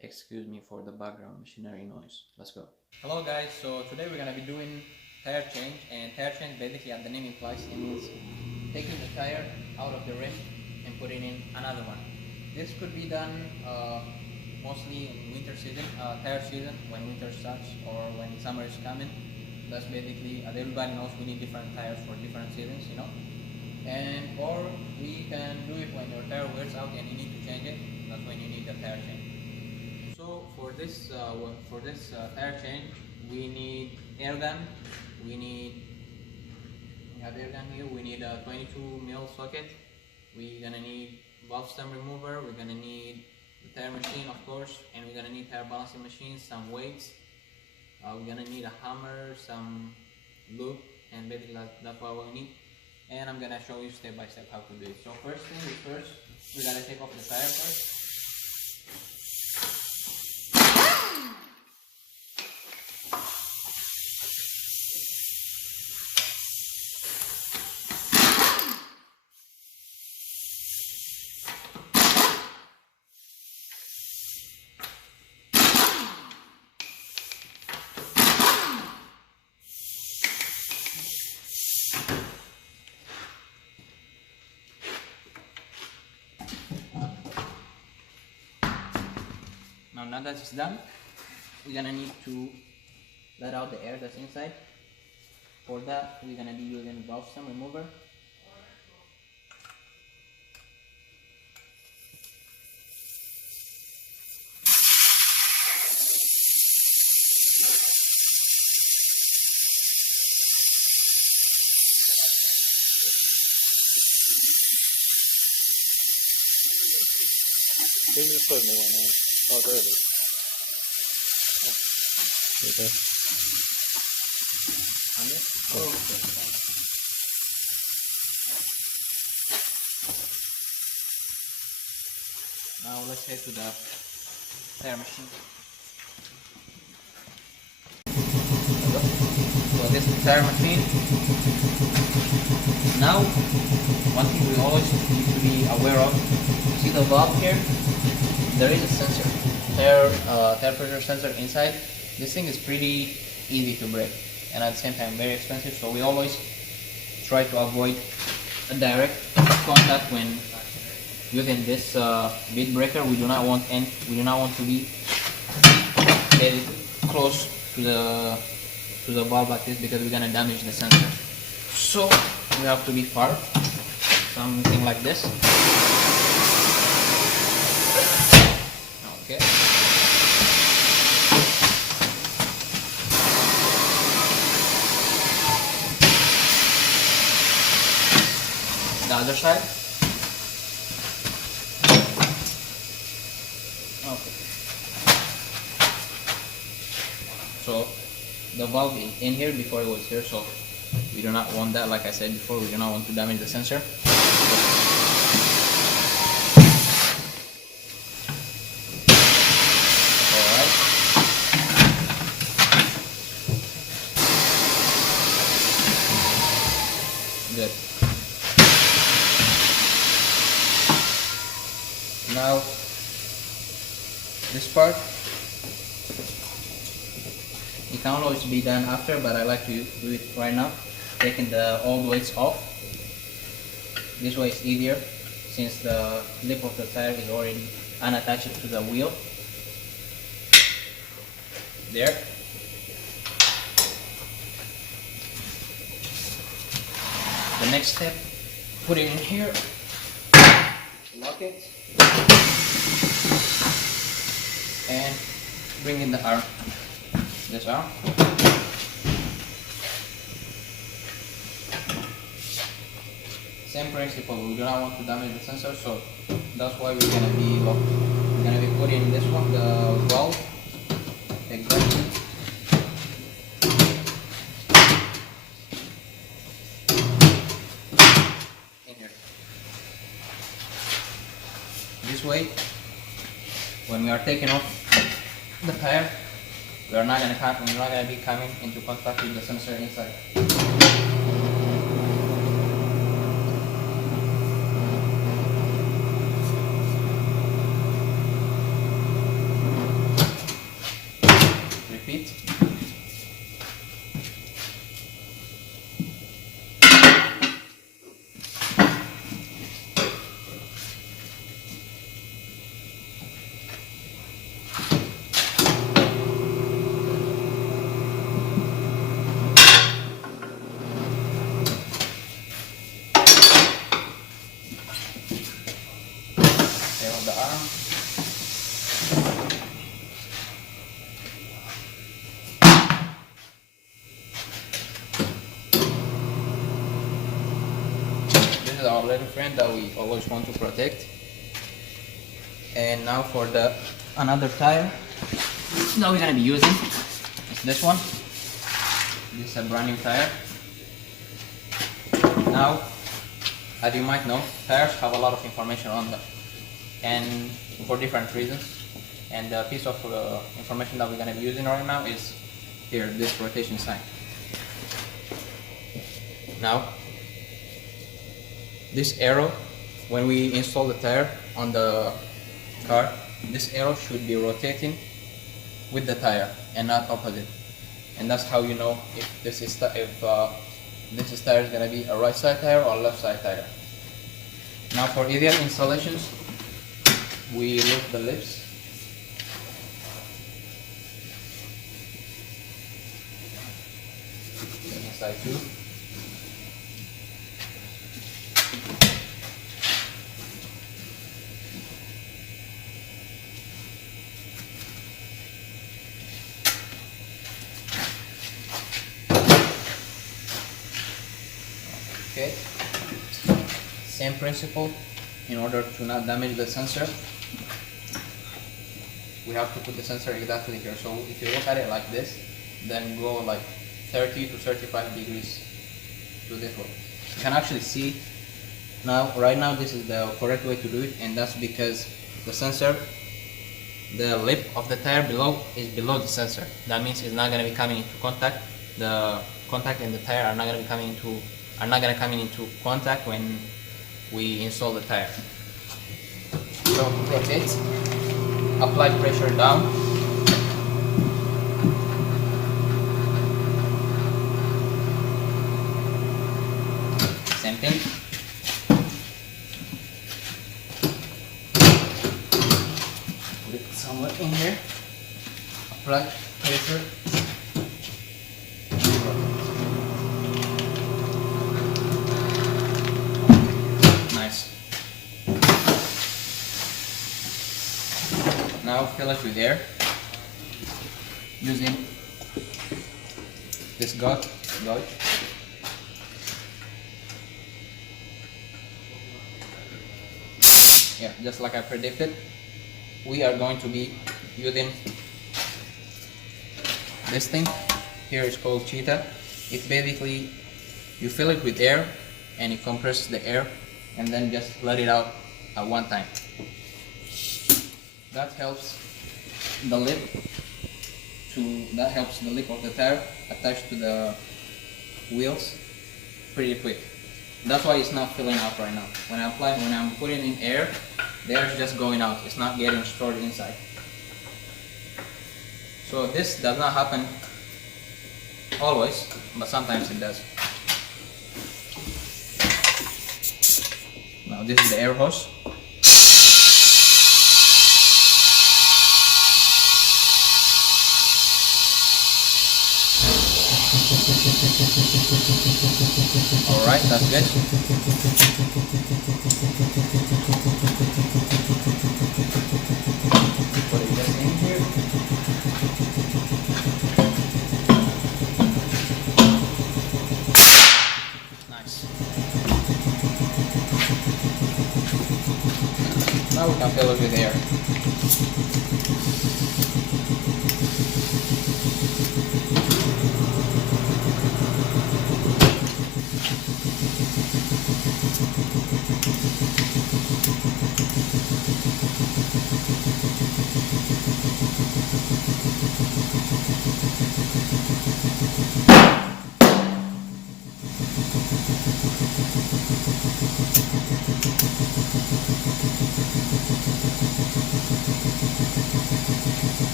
Excuse me for the background machinery noise. Let's go. Hello guys, so today we're gonna be doing tire change, and tire change basically, as the name implies, it means taking the tire out of the rim and putting in another one. This could be done mostly in winter season, tire season, when winter starts or when summer is coming. That's basically, as everybody knows, we need different tires for different seasons, you know. And or we can do it when your tire wears out and you need to change it. That's when you need the tire change. So for this tire change, we need air gun. We have air gun here. We need a 22 mil socket. We're gonna need valve stem remover. We're gonna need the tire machine, of course, and we're gonna need tire balancing machine, some weights. We're gonna need a hammer, some lube, and basically that's what we need. And I'm gonna show you step by step how to do it. So first thing is first, we gotta take off the tire first. Now that it's done, we're gonna need to let out the air that's inside. For that, we're gonna be using valve stem remover. Where you putting the one on? Oh, there it is. Okay. Now let's head to the tire machine. So this is the tire machine. Now, one thing we always need to be aware of, you see the valve here? There is a sensor, tire pressure sensor inside. This thing is pretty easy to break and at the same time very expensive, so we always try to avoid a direct contact when using this bead breaker. We do not want to be very close to the valve like this, because we're gonna damage the sensor. So we have to be far, something like this. Okay. The other side. Okay. So the valve is in here before it was here, so we do not want that. Like I said before, we do not want to damage the sensor. Good. Now, this part, it can always be done after, but I like to do it right now, taking the old weights off. This way it's easier, since the lip of the tire is already unattached to the wheel. There. The next step, put it in here, lock it, and bring in the arm, this arm. Same principle, we do not want to damage the sensor, so that's why we're going to be locked. We're going to be putting this one, the valve, exactly. This way, when we are taking off the tire, we're not going to be coming into contact with the sensor inside. repeat. There on the arm. This is our little friend that we always want to protect. And now for the another tire that we're gonna be using is this one. This is a brand new tire. Now, as you might know, tires have a lot of information on them, and for different reasons. And the piece of information that we're gonna be using right now is here, this rotation sign. Now, this arrow, when we install the tire on the car, this arrow should be rotating with the tire and not opposite. And that's how you know if this tire is gonna be a right side tire or a left side tire. Now for ideal installations, we lift the lips. Inside too. Okay, same principle. In order to not damage the sensor, we have to put the sensor exactly here. So if you look at it like this, then go like 30 to 35 degrees to this way. You can actually see now, right now this is the correct way to do it, and that's because the sensor, the lip of the tire below is below the sensor. That means it's not going to be coming into contact. The contact and the tire are not going to be coming into contact when we install the tire. So rotate, apply pressure down. Same thing. Put it somewhere in here. Apply pressure. Now fill it with air using this gauge. Yeah, just like I predicted, we are going to be using this thing. Here is called Cheetah. It's basically, you fill it with air and it compresses the air and then just let it out at one time. That helps the lip of the tire attached to the wheels pretty quick. That's why it's not filling out right now. When I'm putting in air, the air is just going out. It's not getting stored inside. So this does not happen always, but sometimes it does. Now this is the air hose. Alright, that's good. Put it just in here. Nice. Now we can fill it with air.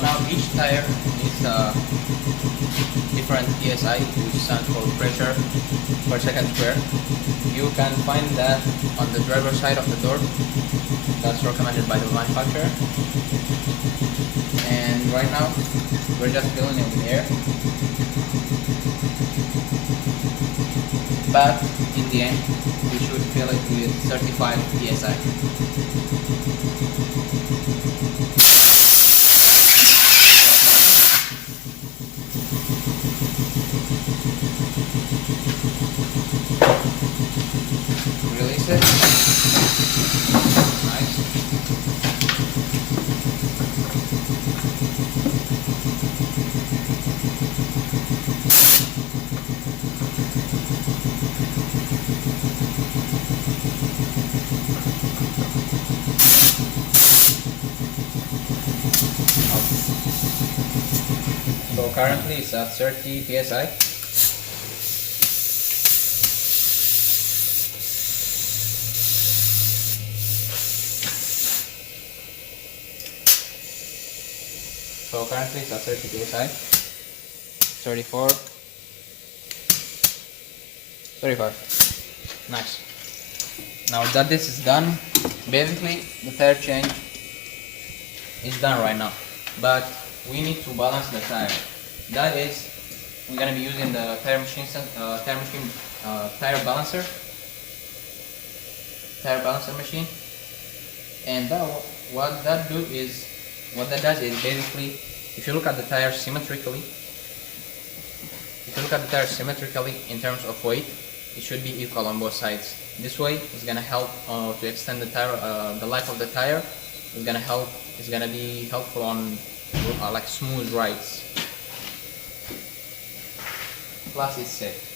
So now each tire needs a different PSI, which stands for pressure per second square. You can find that on the driver's side of the door. That's recommended by the manufacturer. And right now, we're just filling it with air. But in the end, we should fill it with 35 PSI. Release it. Nice. So currently it's at 30 PSI. So currently it's at 30 PSI, 34, 35, nice. Now that this is done, basically the tire change is done right now, but we need to balance the tire. That is, we're going to be using the tire balancer machine, and what that does is basically, if you look at the tires symmetrically, in terms of weight, it should be equal on both sides. This way it's gonna help to extend the tire, the life of the tire. It's gonna be helpful on like smooth rides. Plus it's safe.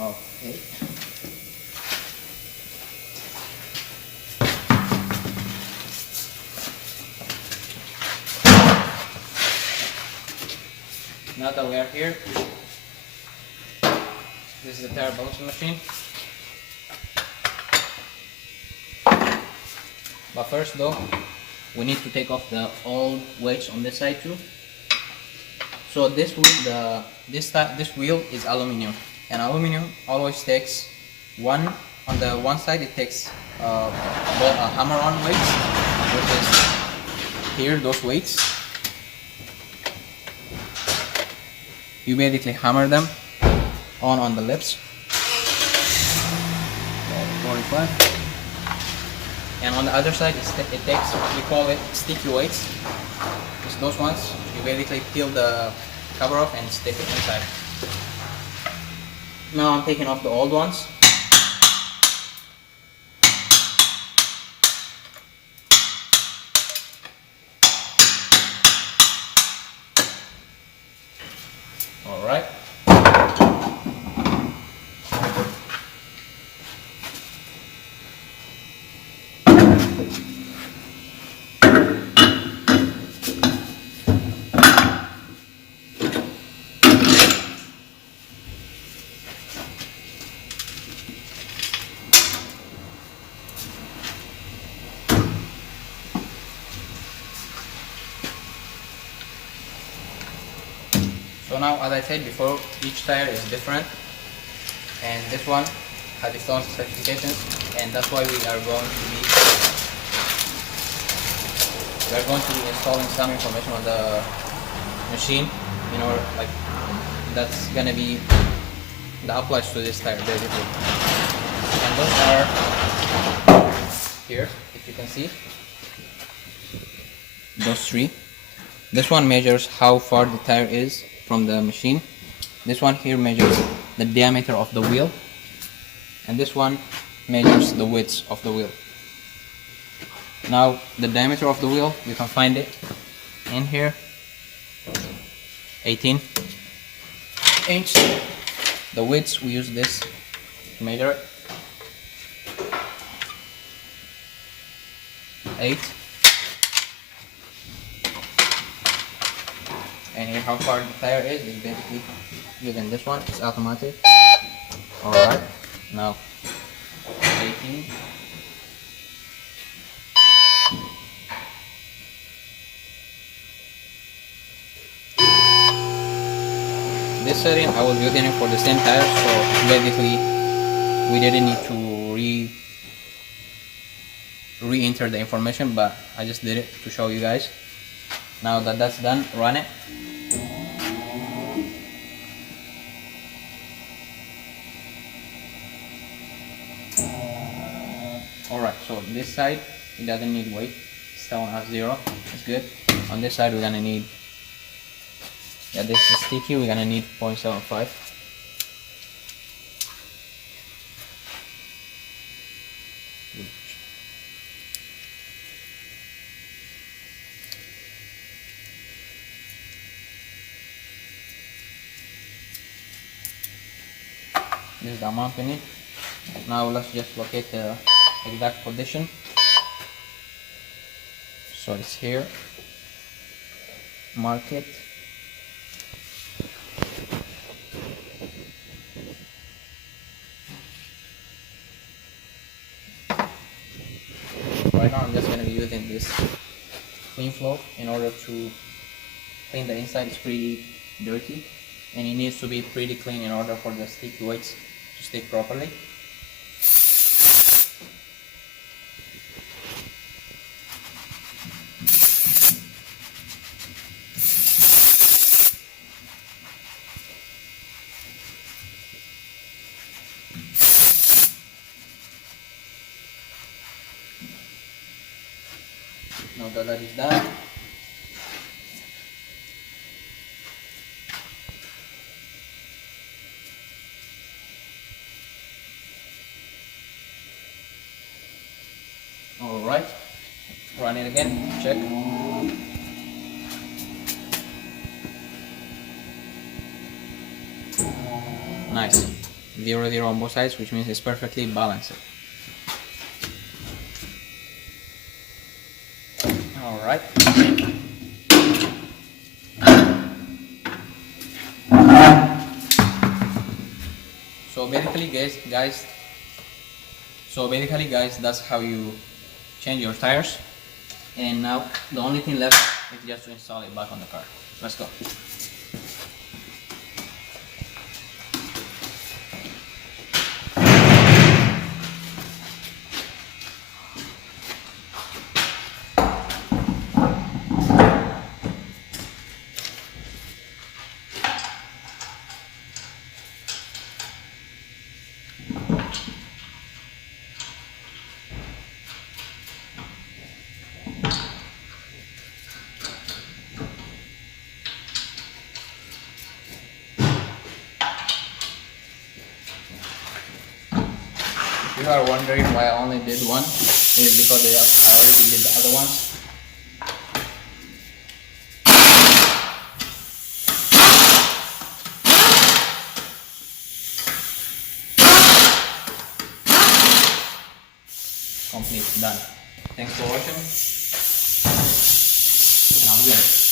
Okay. Now that we are here, this is the tire balancing machine. But first though, we need to take off the old weights on this side too. So this wheel is aluminum, and aluminum always takes on the one side it takes a hammer-on weights, which is here, those weights. You basically hammer them on the lips. 45. And on the other side, it takes, we call it sticky weights. It's those ones. You basically peel the cover off and stick it inside. Now I'm taking off the old ones. All right. So now, as I said before, each tire is different, and this one has its own specifications, and that's why we are going to be installing some information on the machine, you know, like that's gonna be that applies to this tire basically. And those are here, if you can see, those three. This one measures how far the tire is from the machine. This one here measures the diameter of the wheel, and this one measures the width of the wheel. Now the diameter of the wheel, you can find it in here, 18 inch. The width, we use this to measure it, 8. and here how far the tire is basically using this one. It's automatic. Alright, now 18. This setting I was using it for the same tire, so basically we didn't need to re-enter the information, but I just did it to show you guys. Now that that's done, run it. Alright, so this side it doesn't need weight, it's still at 0, it's good. On this side we're gonna need, yeah, this is sticky, we're gonna need 0.75. This is the amount we need. Now let's just locate the exact position. So it's here. Mark it. Right now I'm just going to be using this clean flow in order to clean the inside. It's pretty dirty and it needs to be pretty clean in order for the sticky weights to stick properly. Now that is done, alright, run it again, check. Nice, 0, 0 on both sides, which means it's perfectly balanced. Alright. So basically guys, that's how you change your tires. And now the only thing left is just to install it back on the car. Let's go. If you are wondering why I only did one, it is because I already did the other ones. Complete, done. Thanks for watching, and I'm good.